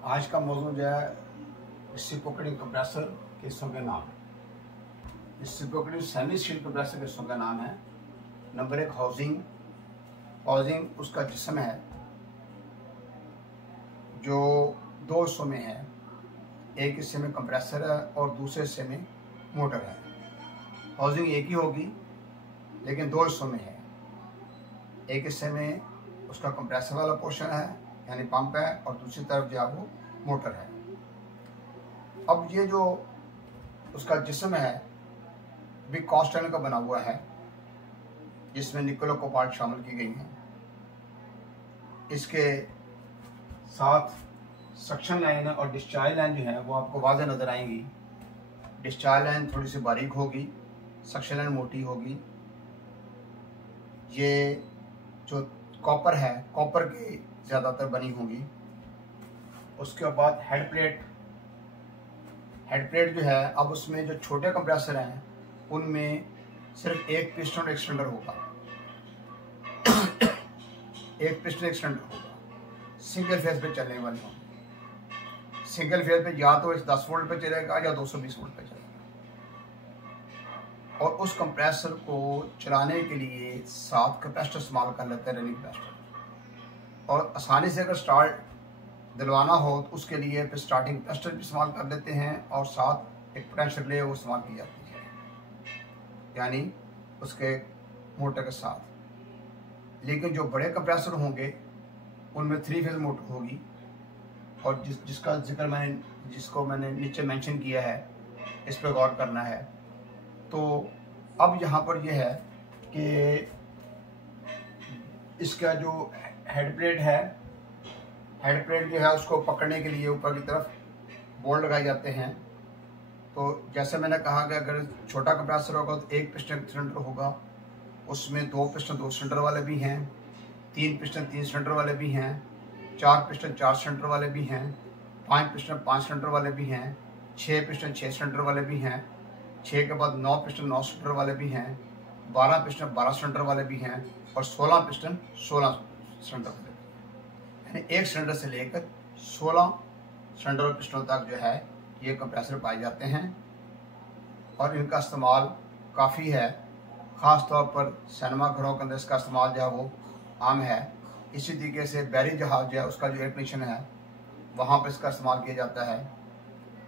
आज का मौजूद जो है रेसिप्रोकेटिंग कंप्रेसर के हिस्सों के नाम। रेसिप्रोकेटिंग सेमी सील्ड कंप्रेसर के हिस्सों का नाम है। नंबर 1 हाउसिंग उसका जिस्म है जो दो हिस्सों में है। एक हिस्से में कंप्रेसर है और दूसरे हिस्से में मोटर है। हाउसिंग एक ही होगी लेकिन दो हिस्सों में है। एक हिस्से में उसका कंप्रेसर वाला पोर्शन है यानी पंप है और दूसरी तरफ जो है वो मोटर है। अब ये जो उसका जिस्म है भी कास्ट आयरन का बना हुआ है जिसमें निकल और कोबाल्ट शामिल की गई हैं। इसके साथ सक्शन लाइन और डिस्चार्ज लाइन जो है वो आपको वाज़ेह नज़र आएंगी। डिस्चार्ज लाइन थोड़ी सी बारीक होगी, सक्शन लाइन मोटी होगी। ये जो कॉपर है, कॉपर की ज़्यादातर बनी होंगी। उसके बाद हेड प्लेट जो है, अब उसमें जो छोटे कंप्रेसर हैं उनमें सिर्फ एक पिस्टन और एक सिलेंडर होगा। एक पिस्टन एक सिलेंडर होगा, सिंगल फेज पे चलने वाली होगी। सिंगल फेज पे या तो 10 वोल्ट पे चलेगा या 220 वोल्ट पे चलेगा। और उस कंप्रेसर को चलाने के लिए 7 कैपेसिटर इस्तेमाल कर लेते हैं, रनिंग कैपेसिटर। और आसानी से अगर स्टार्ट दिलवाना हो तो उसके लिए फिर स्टार्टिंग कैपेसिटर भी इस्तेमाल कर लेते हैं और साथ एक पोटेंशियल रिले वो इस्तेमाल की जाती है यानी उसके मोटर के साथ। लेकिन जो बड़े कंप्रेसर होंगे उनमें 3 फेज मोटर होगी और जिसका जिक्र जिसको मैंने नीचे मेंशन किया है, इस पर गौर करना है। तो अब यहाँ पर यह है कि इसका जो हेड प्लेट जो है उसको पकड़ने के लिए ऊपर की तरफ बोल्ट लगाए जाते हैं। तो जैसे मैंने कहा कि अगर छोटा कंप्रेसर होगा तो एक पिस्टन सिलेंडर होगा, उसमें 2 पिस्टन 2 सिलेंडर वाले भी हैं, 3 पिस्टन 3 सिलेंडर वाले भी हैं, 4 पिस्टन 4 सिलेंडर वाले भी हैं, 5 पिस्टन 5 सिलेंडर वाले भी हैं, 6 पिस्टन 6 सिलेंडर वाले भी हैं, 6 के बाद 9 पिस्टन 9 सिलेंडर वाले भी हैं, 12 पिस्टन 12 सिलेंडर वाले भी हैं और 16 पिस्टन 16 सिलेंडर वाले। यानी एक सिलेंडर से लेकर 16 सिलेंडर और पिस्टन तक जो है ये कंप्रेसर पाए जाते हैं और इनका इस्तेमाल काफ़ी है। ख़ास तौर पर सिनेमा घरों के अंदर इसका इस्तेमाल जो है वो आम है। इसी तरीके से बैरी जहाज जो है उसका जो एयर कंडीशन है वहाँ पर इसका इस्तेमाल किया जाता है।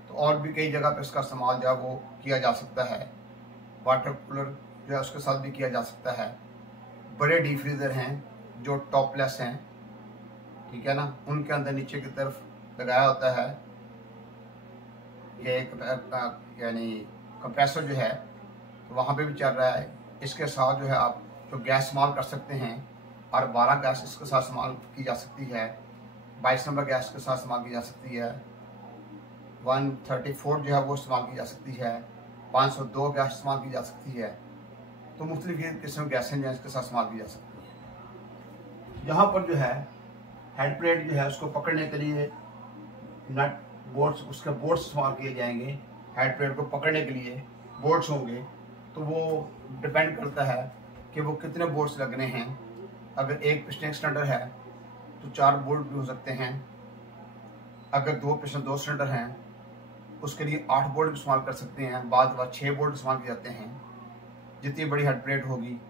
तो और भी कई जगह पर इसका इस्तेमाल जो है वो किया जा सकता है। वाटर कूलर जो है उसके साथ भी किया जा सकता है। बड़े डीप फ्रीज़र हैं जो टॉपलेस हैं, ठीक है ना, उनके अंदर नीचे की तरफ लगाया होता है ये यानी कंप्रेसर जो है, तो वहाँ पे भी चल रहा है। इसके साथ जो है आप जो गैस इस्तेमाल कर सकते हैं और 12 गैस इसके साथ इस्तेमाल की जा सकती है, 22 नंबर गैस के साथ इस्तेमाल की जा सकती है, 134 जो है वो इस्तेमाल की जा सकती है, 502 गैस इस्तेमाल की जा सकती है। तो मुख्तलिफ किस्म की गैसें जो है इसके साथ इस्तेमाल की जा सकती है। यहाँ पर जो है हेड प्लेट जो है उसको पकड़ने के लिए नट बोल्ट्स, उसके बोल्ट्स इस्तेमाल किए जाएंगे। हेड प्लेट को पकड़ने के लिए बोल्ट्स होंगे, तो वो डिपेंड करता है कि वो कितने बोल्ट्स लगने हैं। अगर एक पिस्टन एक सिलेंडर है तो 4 बोल्ट भी हो सकते हैं। अगर 2 पिस्टन 2 सिलेंडर हैं उसके लिए 8 बोल्ट भी इस्तेमाल कर सकते हैं। बाद 6 बोल्ट इस्तेमाल किए जाते हैं जितनी बड़ी हेड प्लेट होगी।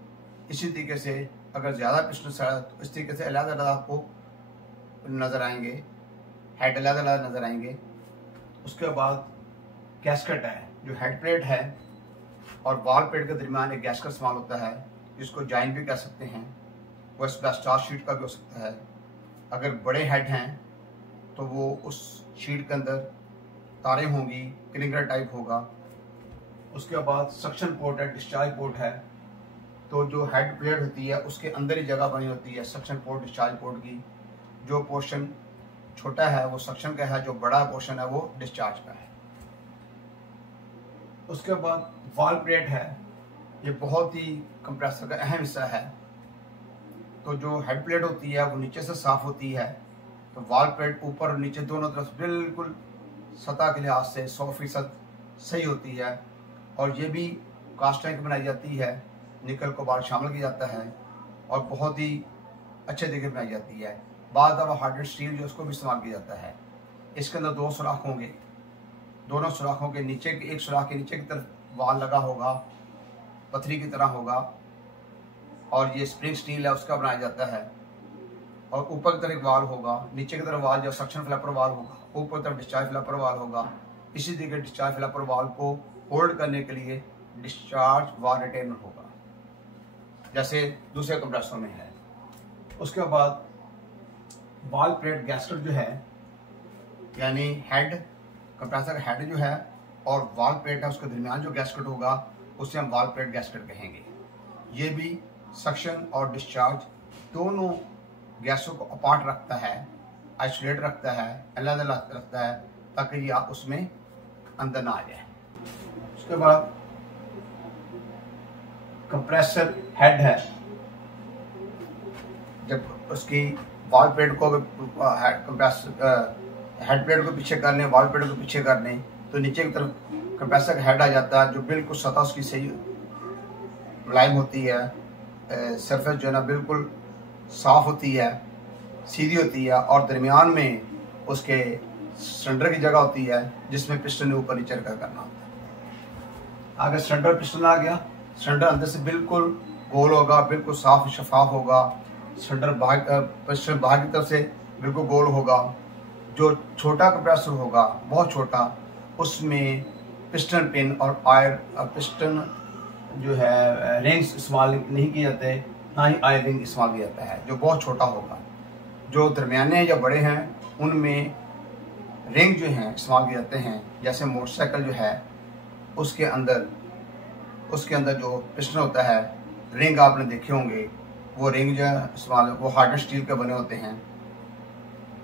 इसी तरीके से अगर ज़्यादा पिस्टन है तो इस तरीके से अलग-अलग आपको नज़र आएंगे, हेड अलग-अलग नज़र आएंगे। उसके बाद गैस्केट है, जो हेड प्लेट है और वॉल प्लेट के दरमियान एक गैस्केट इस्तेमाल होता है जिसको जॉइंट भी कह सकते हैं। वो एस्बेस्टॉस शीट का भी हो सकता है। अगर बड़े हेड हैं तो वो उस शीट के अंदर तारें होंगी, क्लिंगर टाइप होगा। उसके बाद सक्शन पोर्ट है, डिस्चार्ज पोर्ट है। तो जो हेड प्लेट होती है उसके अंदर ही जगह बनी होती है सक्शन पोर्ट डिस्चार्ज पोर्ट की। जो पोर्शन छोटा है वो सक्शन का है, जो बड़ा पोर्शन है वो डिस्चार्ज का है। उसके बाद वॉल प्लेट है, ये बहुत ही कंप्रेसर का अहम हिस्सा है। तो जो हेड प्लेट होती है वो नीचे से साफ होती है, तो वॉल प्लेट ऊपर और नीचे दोनों तरफ बिल्कुल सतह के लिहाज से 100% सही होती है। और ये भी कास्ट आयरन की बनाई जाती है, निकल कोबाल्ट शामिल किया जाता है और बहुत ही अच्छे तरीके बनाई जाती है। बाद अब हार्डवेयर स्टील जो उसको भी इस्तेमाल किया जाता है। इसके अंदर 2 सुराख होंगे, दोनों सुराखों के नीचे एक सुराख के नीचे की तरफ वाल लगा होगा, पथरी की तरह होगा, और ये स्प्रिंग स्टील है उसका बनाया जाता है। और ऊपर की तरफ एक वाल होगा, नीचे की तरफ वाल जो सक्शन फ्लैपर वाल होगा, ऊपर की तरफ डिस्चार्ज फ्लैपर वाल होगा। इसी तरीके डिस्चार्ज फ्लैपर वाल को होल्ड करने के लिए डिस्चार्ज वाल रिटेनर होगा, जैसे दूसरे कंप्रेसर में है। उसके बाद वाल प्लेट गैस्केट जो है, यानी हेड, कंप्रेसर हेड जो है और वाल प्लेट है, उसके दरमियान जो गैस्केट होगा उसे हम वाल प्लेट गैस्केट कहेंगे। ये भी सक्शन और डिस्चार्ज दोनों गैसों को अपार्ट रखता है, आइसोलेट रखता है, अलग अलग रखता है, ताकि ये आप उसमें अंदर ना आ जाए। उसके बाद कंप्रेसर हेड है, जब उसकी वाल प्लेट को हेड प्लेट को पीछे कर लें, वाल प्लेट को पीछे कर लें, तो नीचे की तरफ कंप्रेसर का हेड आ जाता है, जो बिल्कुल सतह उसकी सही मुलायम होती है, सरफेस जो है ना बिल्कुल साफ होती है, सीधी होती है, और दरमियान में उसके सिलेंडर की जगह होती है जिसमें पिस्टन ने ऊपर नीचे करना होता है। अगर सिलेंडर पिस्टन आ गया, सिलेंडर अंदर से बिल्कुल गोल होगा, बिल्कुल साफ शफाफ होगा, सिलेंडर पिस्टन बाहर की तरफ से बिल्कुल गोल होगा। जो छोटा कंप्रेसर होगा, बहुत छोटा, उसमें पिस्टन पिन और पिस्टन जो है रिंग्स इस्तेमाल नहीं किए जाते, ना ही आयल रिंग इस्तेमाल किया जाता है, जो बहुत छोटा होगा। जो दरमियाने या बड़े हैं उनमें रिंग जो हैं इस्तेमाल किए जाते हैं, जैसे मोटरसाइकिल जो है उसके अंदर जो पिस्टन होता है, रिंग आपने देखे होंगे, वो रिंग जो है इस्तेमाल, वो हार्डन स्टील के बने होते हैं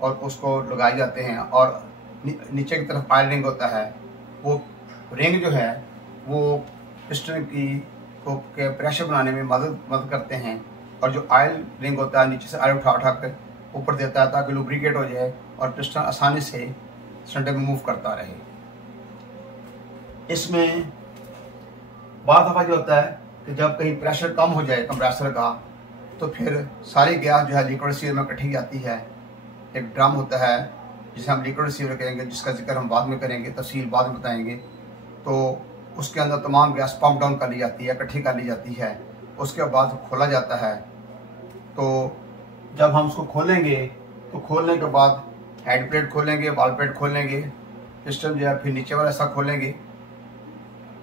और उसको लगाए जाते हैं। और नीचे की तरफ आयल रिंग होता है, वो रिंग जो है वो पिस्टन को प्रेशर बनाने में मदद करते हैं। और जो आयल रिंग होता है नीचे से आयल उठा कर ऊपर देता है ताकि लुब्रिकेट हो जाए और पिस्टन आसानी से सिलेंडर में मूव करता रहे। इसमें बाद दफ़ा जो होता है कि जब कहीं प्रेशर कम हो जाए कंप्रेसर का, तो फिर सारी गैस जो है लिक्विड रिसीवर में इकट्ठी जाती है। एक ड्रम होता है जिसे हम लिक्विड रिसीवर कहेंगे, जिसका जिक्र हम बाद में करेंगे, तफसील बाद में बताएंगे। तो उसके अंदर तमाम गैस पंप डाउन कर ली जाती है, इकट्ठी कर ली जाती है। उसके बाद खोला जाता है। तो जब हम उसको खोलेंगे तो खोलने के बाद हेड प्लेट खोलेंगे, वाल प्लेट खोलेंगे, पिस्टन जो है फिर नीचे वाला ऐसा खोलेंगे,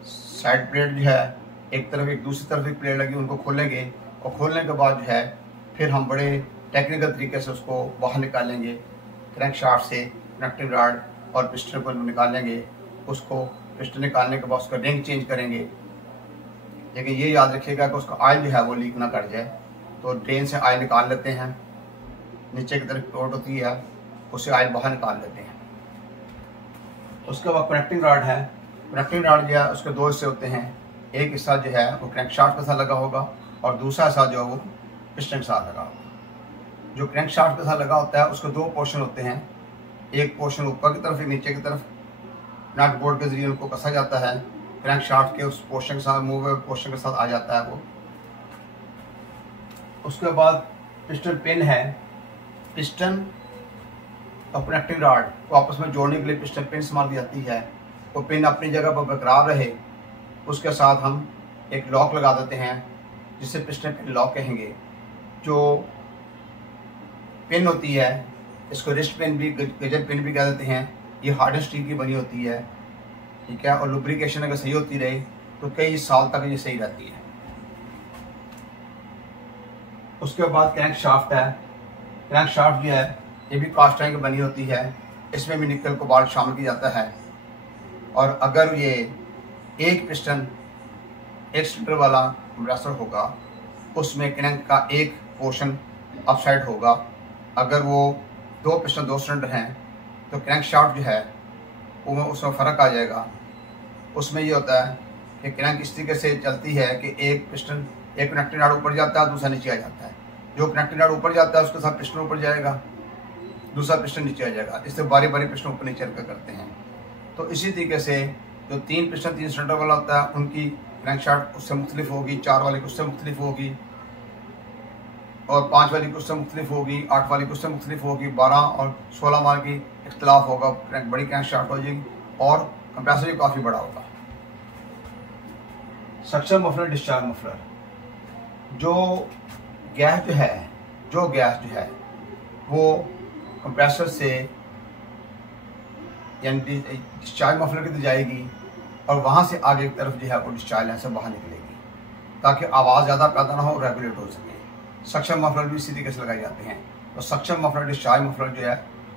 साइड प्लेट जो है एक तरफ एक दूसरी तरफ एक प्लेट लगी, उनको खोलेंगे। और खोलने के बाद जो है फिर हम बड़े टेक्निकल तरीके से उसको बाहर निकालेंगे, क्रैंक शाफ्ट से कनेक्टिंग रॉड और पिस्टन को निकालेंगे। उसको पिस्टन निकालने के बाद उसका रिंग चेंज करेंगे। लेकिन ये याद रखिएगा कि उसका ऑयल जो है वो लीक ना कर जाए, तो ड्रेन से ऑयल निकाल लेते हैं, नीचे की तरफ पोर्ट होती है उससे ऑयल बाहर निकाल लेते हैं। उसके बाद कनेक्टिंग रॉड है, कनेक्टिंग रॉड जो है उसके 2 हिस्से होते हैं। एक हिस्सा जो है वो क्रैंक शाफ्ट के साथ लगा होगा और दूसरा हिस्सा जो है वो पिस्टन के साथ लगा होगा। जो क्रैंक शाफ्ट के साथ लगा होता है उसके 2 पोर्शन होते हैं, एक पोर्शन ऊपर की तरफ एक नीचे की तरफ। नट बोल्ट के जरिए उनको कसा जाता है, क्रैंक शाफ्ट के उस पोर्शन के साथ, मूवेबल पोर्शन के साथ आ जाता है वो। उसके बाद पिस्टन पिन है, पिस्टन और कनेक्टिंग रॉड को आपस में जोड़ने के लिए पिस्टन पिन इस्तेमाल की जाती है। वो पिन अपनी जगह पर बरकरार रहे उसके साथ हम एक लॉक लगा देते हैं जिसे पिस्टन पिन लॉक कहेंगे। जो पिन होती है इसको रिस्ट पिन भी, गजर पिन भी कह देते हैं। ये हार्डन स्टील की बनी होती है, ठीक है, और लुब्रिकेशन अगर सही होती रहे तो कई साल तक ये सही रहती है। उसके बाद क्रैंक शाफ्ट है, क्रैंक शाफ्ट जो है ये भी कास्ट आयरन की बनी होती है, इसमें भी निकल कोबाल्ट शामिल किया जाता है। और अगर ये एक पिस्टन एक सिलेंडर वाला कंप्रेसर होगा उसमें क्रैंक का एक पोर्शन अपसाइड होगा। अगर वो 2 पिस्टन 2 सिलेंडर हैं तो क्रैंक शाफ्ट जो है वो उसमें फ़र्क आ जाएगा। उसमें ये होता है कि क्रैंक इस तरीके से चलती है कि एक पिस्टन, एक कनेक्टिंग रॉड ऊपर जाता है, दूसरा नीचे आ जाता है। जो कनेक्टिंग रॉड ऊपर जाता है उसके साथ पिस्टन ऊपर जाएगा, दूसरा पिस्टन नीचे आ जाएगा। इससे बारी बारी पिस्टन ऊपर नीचे करते हैं। तो इसी तरीके से जो 3 पिस्टन 3 सिलेंडर वाला होता है उनकी क्रैंक शाफ्ट उससे मुख्तलिफ होगी, 4 वाली उससे मुख्तलिफ होगी, और 5 वाली उससे मुख्तलिफ होगी, 8 वाली उससे मुख्तलिफ होगी, 12 और 16 माल की इख्तलाफ होगा, बड़ी क्रैंक शाफ्ट हो जाएगी और कंप्रेसर भी काफ़ी बड़ा होगा। सक्शन मफलर, डिस्चार्ज मफलर, जो गैस जो है वो कंप्रेसर से यानी डिस्चार्ज मफलर की तरफ जाएगी और वहाँ से आगे की तरफ जो है वो डिस्चार्ज लाइन से बाहर निकलेगी ताकि आवाज़ ज़्यादा पैदा ना हो और रेगुलेट हो सके। सक्शन मफलर भी इसी तरीके से लगाए जाते हैं। तो सक्शन मफलर, डिस्चार्ज मफलर जो है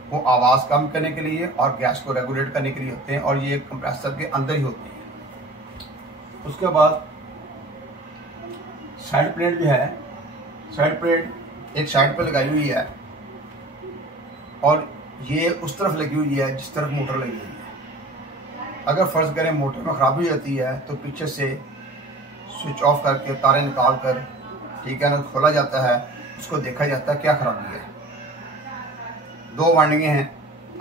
वो आवाज़ कम करने के लिए और गैस को रेगुलेट करने के लिए होते हैं और ये कंप्रेसर के अंदर ही होते हैं। उसके बाद साइड प्लेट जो है, साइड प्लेट एक साइड पर लगाई हुई है और ये उस तरफ लगी हुई है जिस तरफ मोटर लगी हुई है। अगर फ़र्ज़ करें मोटर में ख़राबी हो जाती है तो पीछे से स्विच ऑफ करके तारें निकाल कर, ठीक है ना, खोला जाता है, उसको देखा जाता है क्या ख़राबी है। 2 वाइंडिंगें हैं,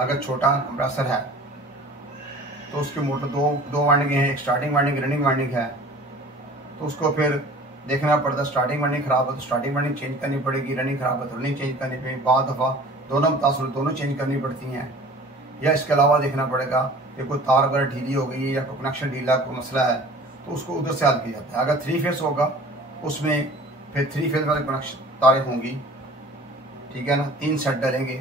अगर छोटा कंप्रेसर है तो उसकी मोटर दो वाइंडिंगें हैं, एक स्टार्टिंग वाइंडिंग, रनिंग वाइंडिंग है, तो उसको फिर देखना पड़ता है। स्टार्टिंग वाइंडिंग ख़राब है तो स्टार्टिंग वाइंडिंग चेंज करनी पड़ेगी, रनिंग ख़राब है तो रनिंग चेंज करनी पड़ेगी। बाद दफ़ा दोनों मुतासर दोनों चेंज करनी पड़ती हैं। या इसके अलावा देखना पड़ेगा कि कोई तार वगैरह ढीली हो गई है या कोई कनेक्शन ढीला, कोई मसला है तो उसको उधर से हल किया जाता है। अगर 3 फेस होगा उसमें फिर 3 फेस वाले कनेक्शन तारें होंगी, ठीक है ना, 3 सेट डालेंगे,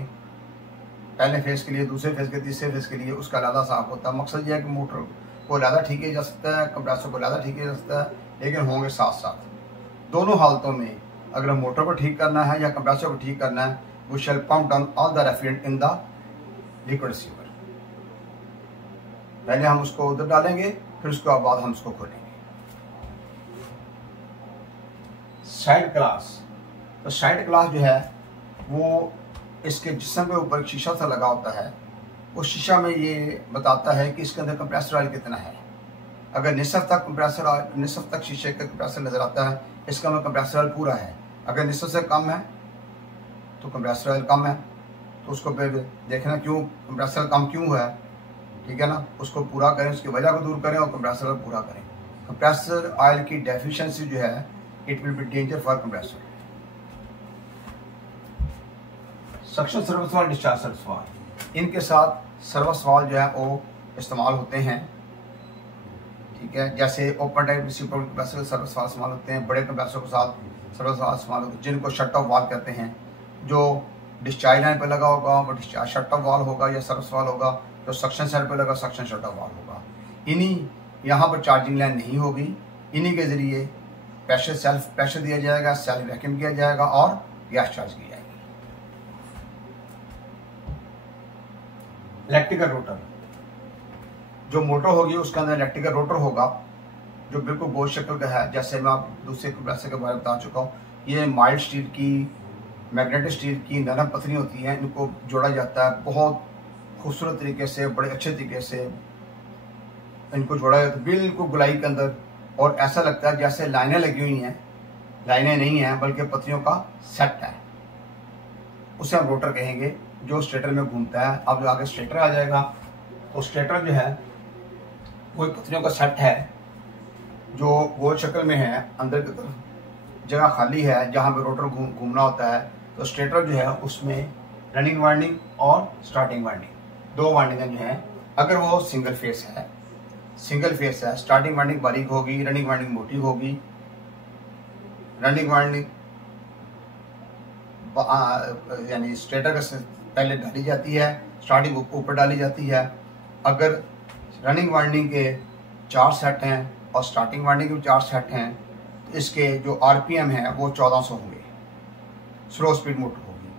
पहले फेस के लिए, दूसरे फेस के, तीसरे फेस के लिए, उसका अलहदा साफ होता है। मकसद यह है कि मोटर को अलहदा ठीक किया जा सकता है, कंप्रेसर को अलहदा ठीक किया जा सकता है, लेकिन होंगे साथ साथ। दोनों हालतों में अगर मोटर को ठीक करना है या कंप्रेसर को ठीक करना है, we shall pump down all the refrigerant in the liquid receiver. पहले हम उसको उधर डालेंगे, फिर उसके बाद हम उसको खोलेंगे। साइड ग्लास, तो साइड ग्लास जो है वो इसके जिस्म के ऊपर शीशा सा लगा होता है। उस शीशा में ये बताता है कि इसके अंदर कंप्रेसर ऑयल कितना है। अगर निसफ तक शीशे का कंप्रेसर नजर आता है, इसका मतलब कंप्रेसर ऑयल पूरा है। अगर निसफ से कम है तो कंप्रेसर ऑयल कम है, तो उसको फिर देखना क्यों कंप्रेसर कम क्यों है, ठीक है ना, उसको पूरा करें, उसकी वजह को दूर करें और कंप्रेसर ऑयल पूरा करें। कंप्रेसर ऑयल की डेफिशिएंसी जो है it will be danger for compressor. Suction service valve, discharge service valve, इनके साथ सर्विस वाल्व जो है वो इस्तेमाल होते हैं, ठीक है। जैसे open type reciprocal compressor service valve इस्तेमाल होते हैं, बड़े कंप्रेसर के साथ सर्विस वाल्व इस्तेमाल होते हैं जिनको शट ऑफ वाल्व कहते हैं। जो डिस्चार्ज लाइन पर लगा होगा वो डिस्चार्ज शट ऑफ वाल्व होगा या सर्विस वाल्व होगा, जो सक्शन साइड पर लगा सक्शन शट ऑफ वाल्व होगा। इन्हीं यहाँ पर चार्जिंग लाइन नहीं होगी, इन्हीं के जरिए प्रेशर सेल्फ प्रेशर दिया जाएगा, सेल्फ वैक्यूम किया जाएगा और गैस चार्ज की जाएगी। इलेक्ट्रिकल रोटर, जो मोटर होगी उसके अंदर इलेक्ट्रिकल रोटर होगा जो बिल्कुल गोल शक्ल का है। जैसे मैं आप दूसरे कंप्रेसर के बारे में बता चुका हूँ, ये माइल्ड स्टील की, मैग्नेटिक स्टील की नरम पतली होती हैं, इनको जोड़ा जाता है बहुत खूबसूरत तरीके से, बड़े अच्छे तरीके से इनको जोड़ा जाता है बिल्कुल गुलाई के अंदर, और ऐसा लगता है जैसे लाइनें लगी हुई हैं। लाइनें नहीं हैं बल्कि पत्तियों का सेट है, उसे हम रोटर कहेंगे, जो स्टेटर में घूमता है। अब जो आगे स्टेटर आ जाएगा तो स्टेटर जो है वो पत्तियों का सेट है जो गोल शक्ल में है, अंदर की तरफ जगह खाली है जहाँ पे रोटर घूमना होता है। तो स्टेटर जो है उसमें रनिंग वाइंडिंग और स्टार्टिंग वाइंडिंग, 2 वाइंडिंग जो हैं। अगर वो सिंगल फेस है, स्टार्टिंग वाइंडिंग बारीक होगी, रनिंग वाइंडिंग मोटी होगी। रनिंग वाइंडिंग यानी स्टेटर का पहले डाली जाती है, स्टार्टिंग ऊपर डाली जाती है। अगर रनिंग वाइंडिंग के 4 सेट हैं और स्टार्टिंग वाइंडिंग के 4 सेट हैं तो इसके जो आरपीएम है वो 1400 होंगे, स्लो स्पीड मोटर होगी।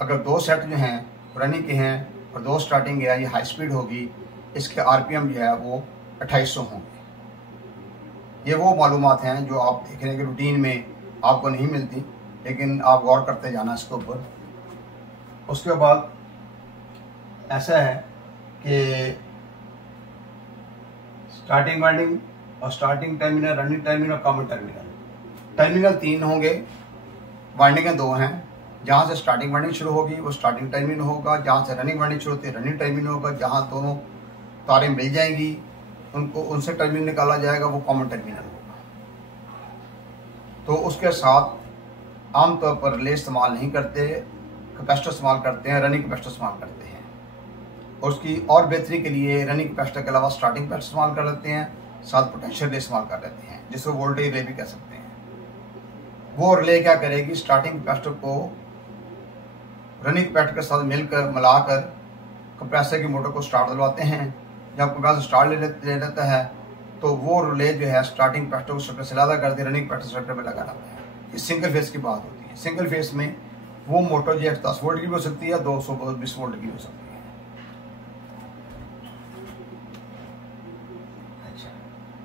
अगर 2 सेट जो हैं रनिंग के हैं और 2 स्टार्टिंग है, ये हाई स्पीड होगी, इसके आरपीएम जो है वो 2800 होंगे। ये वो मालूमात हैं जो आप देखने के रूटीन में आपको नहीं मिलती, लेकिन आप गौर करते जाना इसके ऊपर। उसके बाद ऐसा है कि स्टार्टिंग वाइंडिंग और स्टार्टिंग टर्मिनल, रनिंग टर्मिनल और कॉमन टर्मिनल 3 होंगे, वाइंडिंगें 2 हैं। जहाँ से स्टार्टिंग वाइंडिंग शुरू होगी वो स्टार्टिंग टर्मिनल होगा, जहाँ से रनिंग वाइंडिंग शुरू होती है रनिंग टर्मिनल होगा। जहाँ दोनों तारें मिल जाएंगी उनसे टर्मिनल निकाला जाएगा, वो कॉमन टर्मिनल होगा। तो उसके साथ आमतौर पर रिले इस्तेमाल नहीं करते, कैपेसिटर इस्तेमाल करते हैं, रनिंग कैपेसिटर इस्तेमाल करते हैं। उसकी और बेहतरी के लिए रनिंग कैपेसिटर के अलावा स्टार्टिंग कैपेसिटर इस्तेमाल कर लेते हैं, साथ पोटेंशियल रिले इस्तेमाल कर लेते हैं, जिसको वोल्टेज रिले भी कह सकते हैं। वो रिले क्या करेगी, स्टार्टिंग कैपेसिटर को रनिंग कैपेसिटर के साथ मिलाकर कंप्रेसर की मोटर को स्टार्ट दिलवाते हैं। जब कंप्रेसर स्टार्ट ले लेता है तो वो रिले जो है स्टार्टिंग कैपेसिटर को स्ट्रक्चर से अलग कर दे, रनिंग कैपेसिटर स्ट्रक्चर में लगा रहता है। ये सिंगल फेस की बात होती है। सिंगल फेस में वो मोटर जो है 10 वोल्ट की भी हो सकती है, 220 वोल्ट की हो सकती है। अच्छा,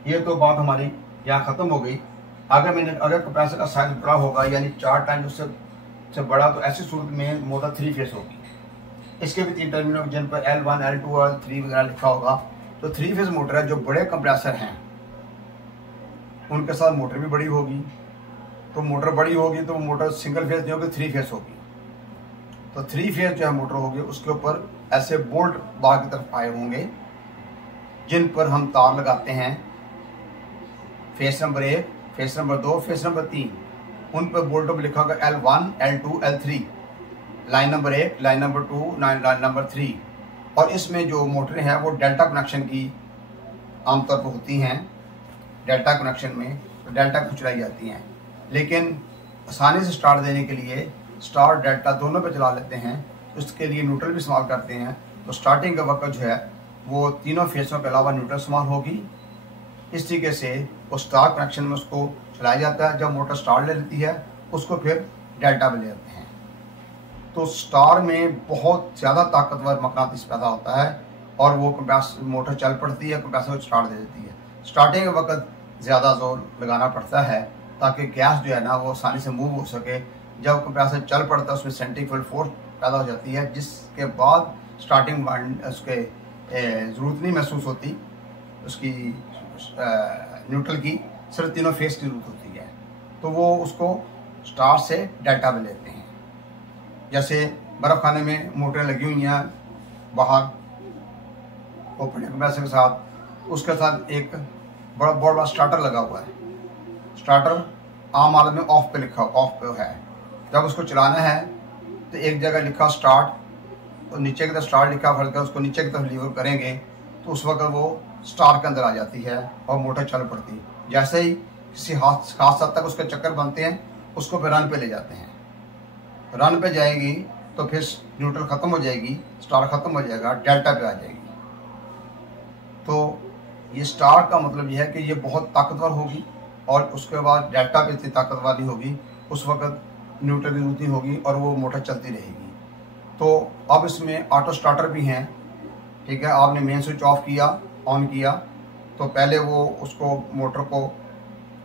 ये तो बात हमारी यहाँ खत्म हो गई। अगर कंप्रेसर का साइज बड़ा होगा, यानी 4 टाइम उससे बड़ा, तो ऐसी सूरत में मोटर 3 फेस होगी। इसके भी 3 टर्मिनल जिन पर L1, L2 और L3 वगैरह लिखा होगा। तो 3 फेस मोटर है, जो बड़े कंप्रेसर हैं उनके साथ मोटर भी बड़ी होगी। तो मोटर बड़ी होगी तो मोटर सिंगल फेस नहीं होगी, 3 फेस होगी। तो 3 फेस जो है मोटर होगी, उसके ऊपर ऐसे बोल्ट बाहर की तरफ आए होंगे जिन पर हम तार लगाते हैं। Face number 1, face number 2, face number 3, उन पर बोल्टों में लिखा होगा L1, L2, L3, line number 1, line number 2, line number 3। और इसमें जो मोटरें हैं वो डेल्टा कनेक्शन की आमतौर पर होती हैं। डेल्टा कनेक्शन में तो डेल्टा को चलाई जाती हैं, लेकिन आसानी से स्टार्ट देने के लिए स्टार डेल्टा दोनों पे चला लेते हैं। उसके लिए न्यूट्रल भी इस्तेमाल करते हैं। तो स्टार्टिंग का वक्त जो है वो तीनों फेसों के अलावा न्यूट्रल इस्तेमाल होगी। इस तरीके से वो स्टार कनेक्शन में उसको चलाया जाता है। जब मोटर स्टार ले लेती है उसको फिर डेल्टा में ले लेते हैं। तो स्टार में बहुत ज़्यादा ताकतवर मकनातीस पैदा होता है और वो कंप्रेसर मोटर चल पड़ती है, कंप्रेसर को स्टार्ट दे देती है। स्टार्टिंग के वक्त ज़्यादा जोर लगाना पड़ता है ताकि गैस जो है ना वो आसानी से मूव हो सके। जब कंप्रेसर चल पड़ता है उसमें सेंट्रीफ्यूगल फोर्स पैदा हो जाती है, जिसके बाद स्टार्टिंग उसके ज़रूरत नहीं महसूस होती उसकी न्यूट्रल की, सिर्फ तीनों फेस की ज़रूरत होती है। तो वो उसको स्टार से डेल्टा में लेते हैं। जैसे बर्फ़ खाने में मोटरें लगी हुई हैं बाहर ओपन कंप्रेसर के साथ, उसके साथ एक बड़ा स्टार्टर लगा हुआ है। स्टार्टर आम हालत में ऑफ पे लिखा, ऑफ पे है। जब उसको चलाना है तो एक जगह लिखा स्टार्ट, तो नीचे की तरफ स्टार्ट लिखा, फिर उसको नीचे की तरफ लीवर करेंगे तो उस वक्त वो स्टार के अंदर आ जाती है और मोटर चल पड़ती है। जैसे ही किसी खास हद तक उसके चक्कर बनते हैं उसको फिर रन पे ले जाते हैं। रन पे जाएगी तो फिर न्यूट्रल ख़त्म हो जाएगी, स्टार ख़त्म हो जाएगा, डेल्टा पे आ जाएगी। तो ये स्टार का मतलब यह है कि ये बहुत ताकतवर होगी और उसके बाद डेल्टा पे इतनी ताकतवर नहीं होगी, उस वक्त न्यूट्रल की जरूरत नहीं होगी और वो मोटर चलती रहेगी। तो अब इसमें ऑटो स्टार्टर भी हैं, ठीक है। आपने मेन स्विच ऑफ किया, ऑन किया तो पहले वो उसको मोटर को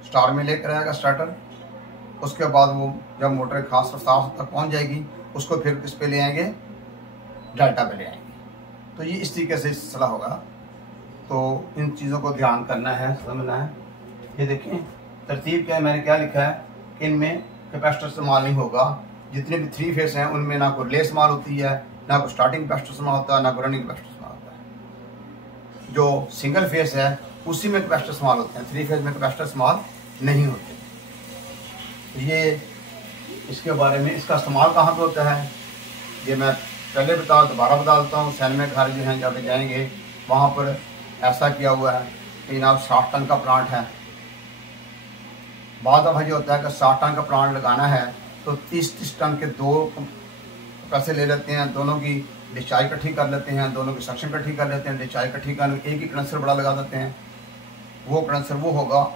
स्टार में लेकर आएगा स्टार्टर। उसके बाद वो जब मोटर खास रफ्तार तक पहुंच जाएगी उसको फिर किस पे ले आएंगे, डेल्टा पे ले आएंगे। तो ये इस तरीके से सिलसिला होगा। तो इन चीज़ों को ध्यान करना है, समझना है। ये देखिए तरतीब क्या है, मैंने क्या लिखा है, इनमें कैपेसिटर इस्तेमाल नहीं होगा। जितने भी 3 फेस हैं उनमें ना कोई रिले इस्तेमाल होती है, ना कोई स्टार्टिंग कैपेसिटर इस्तेमाल होता है, ना कोई रनिंग कैपेसिटर इस्तेमाल होता है। जो सिंगल फेस है उसी में कैपेसिटर इस्तेमाल होते हैं, 3 फेस में कैपेसिटर इस्तेमाल नहीं होते। ये इसके बारे में, इसका इस्तेमाल कहाँ पे होता है ये मैं पहले दोबारा बता देता हूँ। सैनमे घर जो हैं जब जाएंगे वहाँ पर ऐसा किया हुआ है कि जनाब 60 टन का प्लांट है। बाद दफ़ा ये होता है कि 60 टन का प्लांट लगाना है तो 30 टन के 2 पैसे ले लेते हैं, दोनों की डिस्चार्ज इकट्ठी कर लेते हैं, दोनों की सक्शन इकट्ठी कर लेते हैं, डिस्चार्ज इकट्ठी कर एक ही कंडेंसर बड़ा लगा देते हैं। वो कंडेंसर वो होगा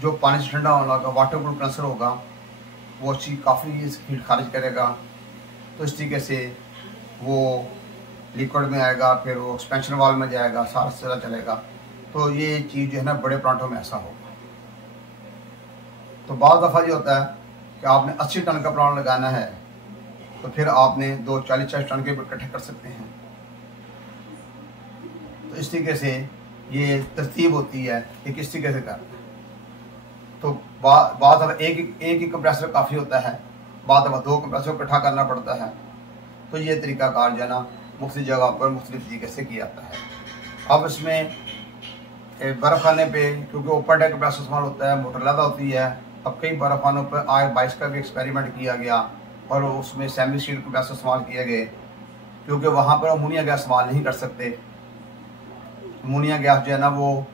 जो पानी से ठंडा होने लगा, वाटर प्रूफ कंडेंसर होगा, वो अच्छी काफ़ी हीट खारिज करेगा। तो इस तरीके से वो लिक्विड में आएगा, फिर वो एक्सपेंशन वाल में जाएगा, सारा सिलसिला चलेगा। तो ये चीज़ जो है ना बड़े प्लांटों में ऐसा होगा। तो बाद दफ़ा ये होता है कि आपने 80 टन का प्लांट लगाना है तो फिर आपने 2 40-40 टन के इकट्ठे कर सकते हैं। तो इस तरीके से ये तरतीब होती है कि किस तरीके से करना है। तो बाद दफ़ा एक ही कंप्रेसर काफ़ी होता है, बाद दफ़ा 2 कंप्रेसर को इकट्ठा करना पड़ता है। तो ये तरीक़ाकार जो है ना मुख्तलिफ जगह पर मुख्तलिफ तरीके से किया जाता है। अब इसमें बर्फ़ खाने पे क्योंकि ओपन टैंक कंप्रेसर इस्तेमाल होता है, मोटर ज़्यादा होती है। अब कई बर्फ़ खानों पर आग 22 का भी एक्सपेरिमेंट किया गया और उसमें सेमी सील्ड कंप्रेसर इस्तेमाल किए गए क्योंकि वहाँ पर अमोनिया गैस इस्तेमाल नहीं कर सकते। अमोनिया गैस जो है ना, वो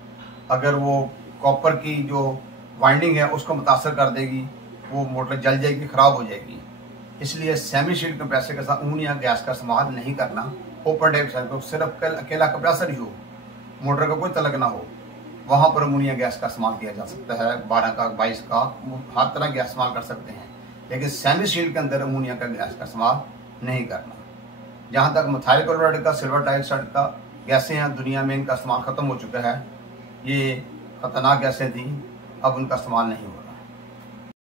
अगर वो कॉपर की जो वाइंडिंग है उसको मुतासर कर देगी, वो मोटर जल जाएगी, ख़राब हो जाएगी। इसलिए सेमी शील्ड कंप्रेसर के साथ अमोनिया गैस का इस्तेमाल नहीं करना। ओपन डेक साइड को सिर्फ अकेला कंप्रेसर ही हो, मोटर का कोई तलक ना हो, वहाँ पर अमोनिया गैस का इस्तेमाल किया जा सकता है। 12 का 22 का हर तरह गैस इस्तेमाल कर सकते हैं, लेकिन सेमी शील्ड के अंदर अमोनिया का गैस का इस्तेमाल नहीं करना। जहाँ तक मिथाइल क्लोराइड का, सिल्वर डाइऑक्साइड का गैसें हैं, दुनिया में इनका इस्तेमाल ख़त्म हो चुका है। ये खतरनाक गैसें थी, अब उनका इस्तेमाल नहीं हो रहा।